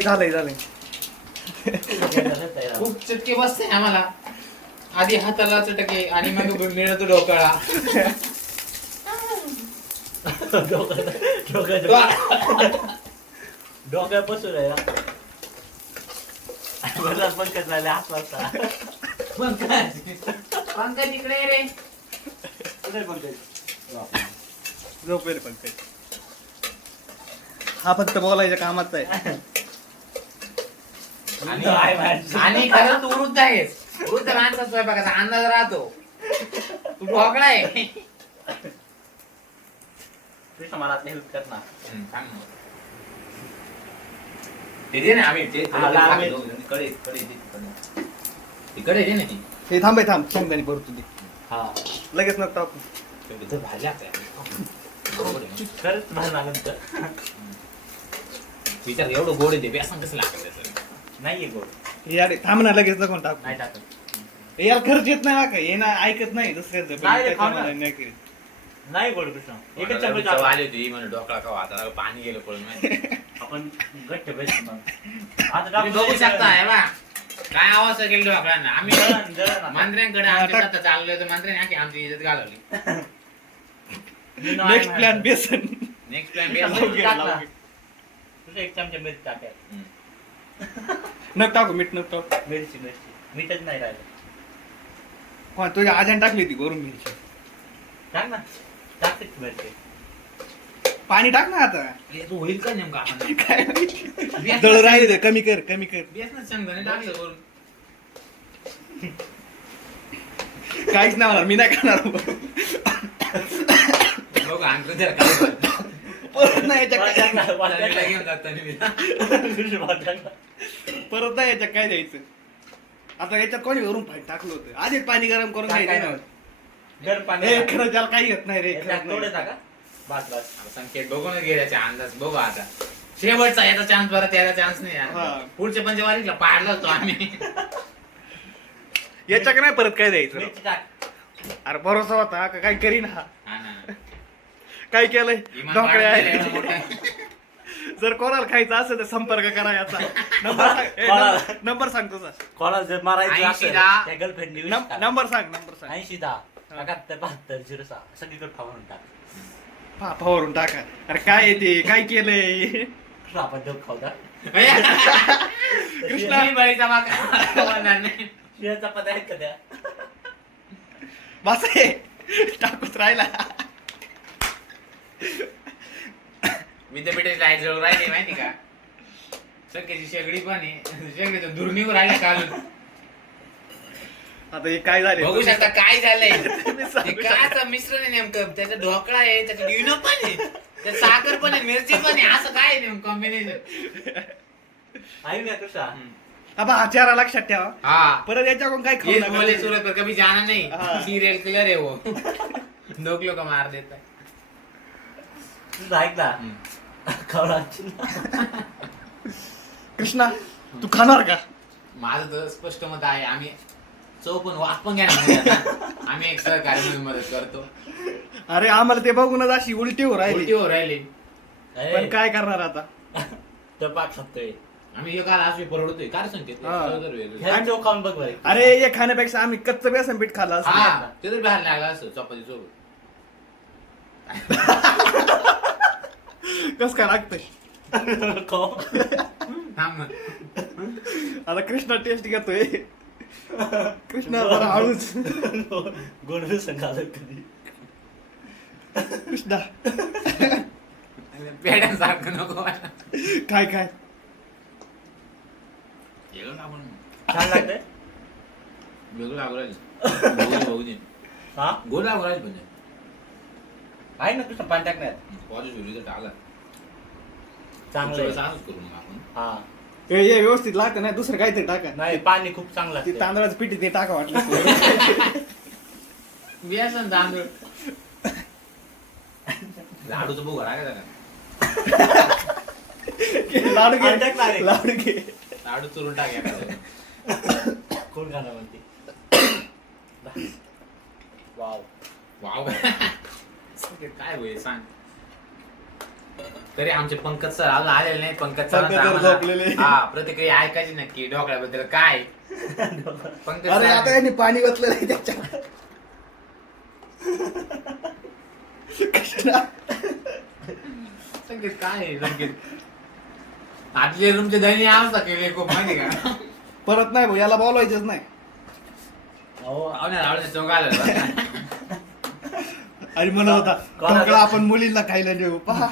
झालंय खूप चटके बसते आम्हाला. आधी हाताला चटके आणि मग मिळतो डोकाळा. डोक्यापासून आहे पंकज झाले हात वाजता. पंकज इकडे रे. झोपेल पंकज. हा फक्त बोलायच्या कामाचा आहे. आणि खरं तू वृद्ध आहेस. वृद्ध माणसा स्वयंपाकाचा अंदाज राहतो. तू ढोकळा आहे. मला आता हेल्प कर ना. सांग ना. ते दे ना आम्ही कडे दे ना. हे थांब शेंगदाणी परतू दे. हा लगेच नको टाकू. भाज्या खरंच मला नंतर विचार एवढं गोड येते बेसन कसं लागेल त्याचं. नाहीये गोड. यार थांब ना लगेच नको टाकू. नाही टाकत. यार खर्च येत नाही का हे ना ऐकत नाही दुसऱ्याचं नाही करीत. नाही गोड कृष्ण. एकच चमचा चमचा आली होती म्हणून डोकळा का वाटा पाणी गेलं पडून माहिती. आपण घट्ट बेस मग आता तुम्ही बघू शकता हे बा काय आवाज केलं डोकळ्यांना. आम्ही मंत्र्यांकडे आमच्या स्वतः चाललोय तर मंत्र्यांनी आमची इज्जत घालवली. नेक्स्ट प्लॅन बेसन. नेक्स्ट टाइम तुझं एक चमचा मिरची टाकाय. नको टाकू मीठ नको टाकू. मिरची मीठच नाही राहिलं. कोण तुझ्या आजान टाकली होती वरून मिरची. टाक ना. टाकते मिरची. पाणी टाक ना आता. तू होईल का नेमका काय दळ राहिले कमी कर बेसनच शेंगदाणे टाकलं वरून. काहीच नाही होणार मी नाही खाणार. बघू आणतो जर काय परत नाही याच्यात घेऊन जाताना परत नाही याच्यात काय द्यायचं. आता याच्यात कोणी वरून पाणी टाकलं होतं. आधीच पाणी गरम करून घ्यायचं ना. गरम पाणी खरं त्याला काही येत नाही रे. थोडं टाका. बस संकेत बघून घ्यायचा अंदाज बघू आता. शेवटचा याचा चान्स परत याचा चान्स नाही. पुढच्या पंचवारीला पाडला होतो आम्ही. याच्यात नाही परत काय द्यायचं. मिरची टाक. अरे भरोसा होता का काय करीन हा. हा ना. काय केलंय इमान ढोकळ्या वाढलेलं एवढं मोठं. जर कोणाला खायचं असेल तर संपर्क करा याचा. नंबर सांग तुझा. कोणाला जर मारायचं 80 असेल दहा. त्या गर्लफ्रेंडनी नंबर सांग 80-10-71-72-06 सगळीकडे फावरून टाक. फवारून टाका. अरे काय ते काय केलंय. आपण डोक खाऊ का. कृष्णा मी बळीचा माका होणार नाही. शिळ्याचा पदार्थ आहे का त्या. बस टाकूच राहिला. विद्यापीठाची लाईट जवळ राहिली माहिती का. सगळ्याची शेगडी पण आहे. शेगडी तर दुर्नीवर राहिला काढून. आता हे काय झाले बघू शकता काय झालंय. काय मिश्रण आहे नेमकं. त्याचा ढोकळा आहे त्याच्यात इनो पण आहे त्यात साखर पण आहे मिरची पण आहे. असं काय आहे नेमकं कॉम्बिनेशन. आई मी कृष्णा. अब हा चेहरा लक्षात ठेवा. हा परत याच्याकडून काय खाऊ ये नका. बोले सूरत पर कभी जाना नहीं. हाँ. सीरियल किलर है वो. लोग को मार देता है. तुझं ऐक ना. खावला कृष्णा तू खाणार का. माझं तर स्पष्ट मत आहे. आम्ही चव पण वास पण घ्या. आम्ही एक सहकार्य मदत करतो. अरे आम्हाला ते बघूनच अशी उलटी हो राहिली. उलटी हो राहिली. पण काय करणार आता. तर पाक खातोय. आम्ही एक आज परवडतोय काय संकेत. ह्या चव खाऊन बघ बरं. अरे हे खाण्यापेक्षा आम्ही कच्चं बेसन पीठ खाल्लं असतं. हा ते तर बाहेर लागला असं चपाती सोबत. कस काय लागतंय. थांब ना. आता कृष्णा टेस्ट घेतोय. कृष्णा जरा हळूच. गोड बेसन खाल्लं कधी. कृष्णा पेड्यांसारखं नको. काय काय वेगळं आपण छान लागतंय. वेगळं लागू राहील. बघू दे. हा गोड लागू राहील म्हणजे. आहे ना कृष्ण पाणी टाकण्यात. कॉलेज वेगळी टाकला चांगलं आहे. सांगच करू मग आपण. हा हे व्यवस्थित लागतं नाही दुसरं काहीतरी टाका. नाही पाणी खूप चांगलं ते लागतं. तांदळाचं पीठ ते टाका वाटलं. बेसन तांदूळ लाडूचं बघू रागायचा का. लाडू घे आणि टाकणार आहे. लाडू घे. लाडू चुरून टाक. कोण खाणार म्हणते. वाव वाव काय होईल सांग. तरी आमचे पंकज सर अजून आलेले नाही. पंकज सर पंकज सर झोपलेले. हा प्रतिक्रिया ऐकायची नक्की ढोकळ्याबद्दल काय. पंकज अरे आता सर यांनी पाणी ओतलेलं आहे त्याच्यात. संकेत काय आहे, संकेत आतले रूमचे दैनी अवस्था केली खूप माहिती का. परत नाही भाऊ, याला बोलवायचंच नाही. आवडते चौक आलं. आणि म्हणत होता कोणाला? ढोकळा आपण मुलींना खायला देऊ. पहा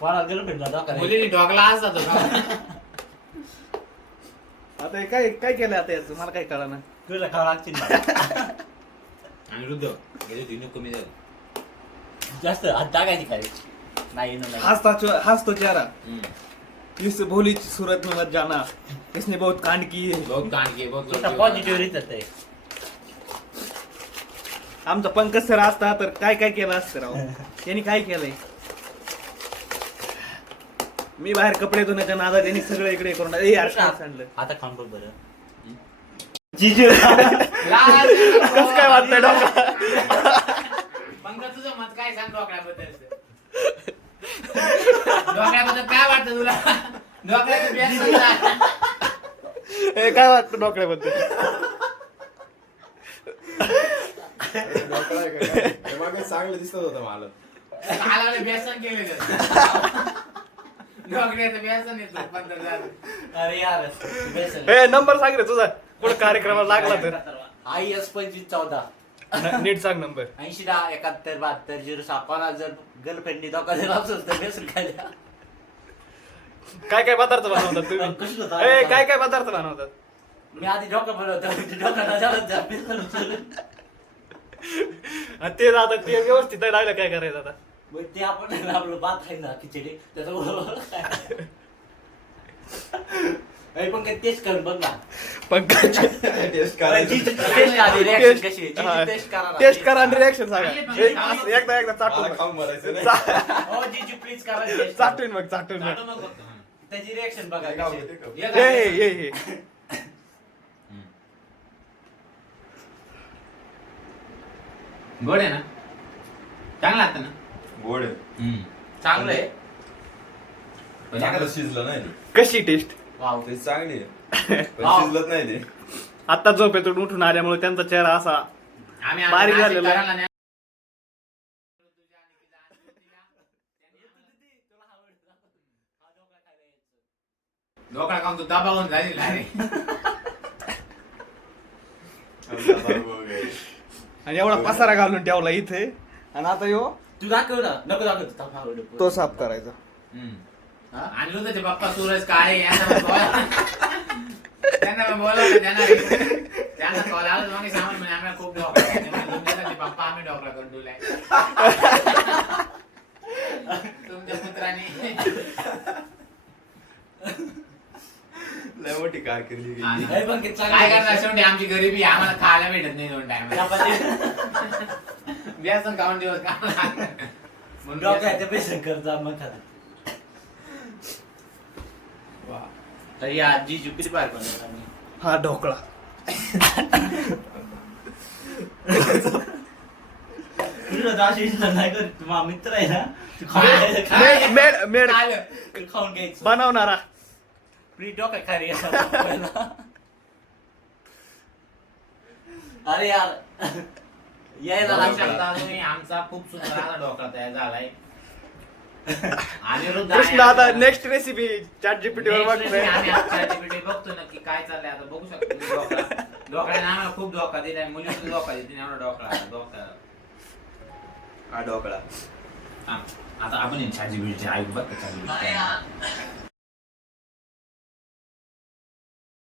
कोणाला गर्लफ्रेंडला दाखवा रे. मुलीने ढोकला असतात होता. आता हे काय काय केलं आता याचं मला काय कळलं ना. तुला खावं लागतील ना. आणि रुद्र गेले दिनू कमी झालं. जास्त हात टाकायची काय नाही ना नाही. हाच तो चेहरा. इस भोली सूरत में मत जाना, इसने बहुत कांड की है. बहुत कांडके बहुत पॉझिटिव्ह रिझल्ट आहे. आमचा पंकज सर असता तर काय काय केलं असतं राव. त्यांनी काय केलंय. मी बाहेर कपडे धुण्याच्या नादात त्यांनी सगळं इकडे करून ए यार काय सांडलं. आता खाऊन बघ बरं. जीजू कसं काय वाटतंय ढोकळा. पंकज तुझं मत काय सांग ढोकळ्याबद्दल. ढोकळ्याबद्दल काय वाटतं तुला. ढोकळ्याचं बेसन सांग. हे काय वाटतं ढोकळ्याबद्दल. चांगलं दिसत होतं मला. कालाला बेसन केलेलं. ढोकळ्याचं बेसन येतं 15,000. अरे यार बेसन. ए नंबर सांग रे तुझा कुठं कार्यक्रमाला लागला तर. IS 2514 नीट सांग नंबर. 80-71-72-06. कोणा जर गर्लफ्रेंडनी धोका दिला असेल तर बेसन खायला. काय काय पदार्थ बनवतात कसलं तुम्ही. होतं? ए काय काय पदार्थ बनवतात. मी आधी डोकं बनवतो डोकं न झालं तर बेसन उचलून. आणि ते आता ते व्यवस्थित आहे राहिलं काय करायचं आता. मग ते आपण आपलं भात आहे ना खिचडी त्याच्याबरोबर पण काही टेस्ट करून बघ ना. पंकज टेस्ट करायची. टेस्ट आधी रिॲक्शन कशी आहे टेस्ट करा ना. टेस्ट करा आणि रिॲक्शन सांगा. असं एकदा चाटून मला बघ. खाऊन मरायचं नाही. हो जीजी प्लीज करा taste. चाटून बघ चाटून बघ. चाटू नको फक्त. त्याची रिॲक्शन बघा काय खाऊ कशी ते खाऊ. ये हे काय? हे हे गोड आहे ना. चांगलं लागतं ना. गोड आहे. चांगलं आहे. पण चांगलं एखादं- शिजलं नाही ते. कशी टेस्ट. वाव ते चांगली आहे. पण वाव. शिजलंच नाही ते. आता झोपेतून उठून आल्यामुळे त्यांचा चेहरा असा आम्ही बारीक आमच्या झालेलं आहे. नाशिक करायला नाही. ढोकळा खाऊन तू दबावून झालेला आहे. आणि एवढा पसारा घालून ठेवला इथे. आणि आता यो तू दाखव ना नको दाखव तो साफ करायचा. आणि त्याचे पप्पा सूरज काळे त्यांना बोलवलं त्यांना कॉल आला मग सांगून म्हणे आम्हाला खूप ढोकळा खायचा. म्हणे, तुमच्यासाठी पप्पा आम्ही ढोकळा करून दिलाय. तुमच्या पुत्राने लय मोठी कारकिर्दी केली. आणि हे पण किती चांगलं काय आहे. करणार शेवटी आमची गरिबी आम्हाला खायला भेटत नाही 2 टाइम. बेसन खाऊन दिवस काम लागतं. म्हणून डोक्याचं बेसन करता मग खाता. तर या जीजू किती बार बनवत आम्ही. हा ढोकळा. तुला दाशी नाही कर तू माझा मित्र आहे ना तू काय? खाऊन मेड मेड आलं. खाऊन घ्यायचं बनवणारा. फ्री डोका खा रे. अरे यार यायला बघू लागतं. शकता तुम्ही आमचा खूप सुंदर असा ढोकळा तयार झालाय. अनिरुद्ध कृष्ण आता नेक्स्ट रेसिपी चॅट जीपीटी वर आम्ही बघतोय. बघतो नक्की काय चाललंय आता बघू शकतो तुम्ही ढोकळा. ढोकळ्याने आम्हाला खूप धोका दिलाय. मुली सुद्धा धोका देते आम्हाला ढोकळा. हा ढोकळा. आता आपण छाजी बिळची ऐकू बघ.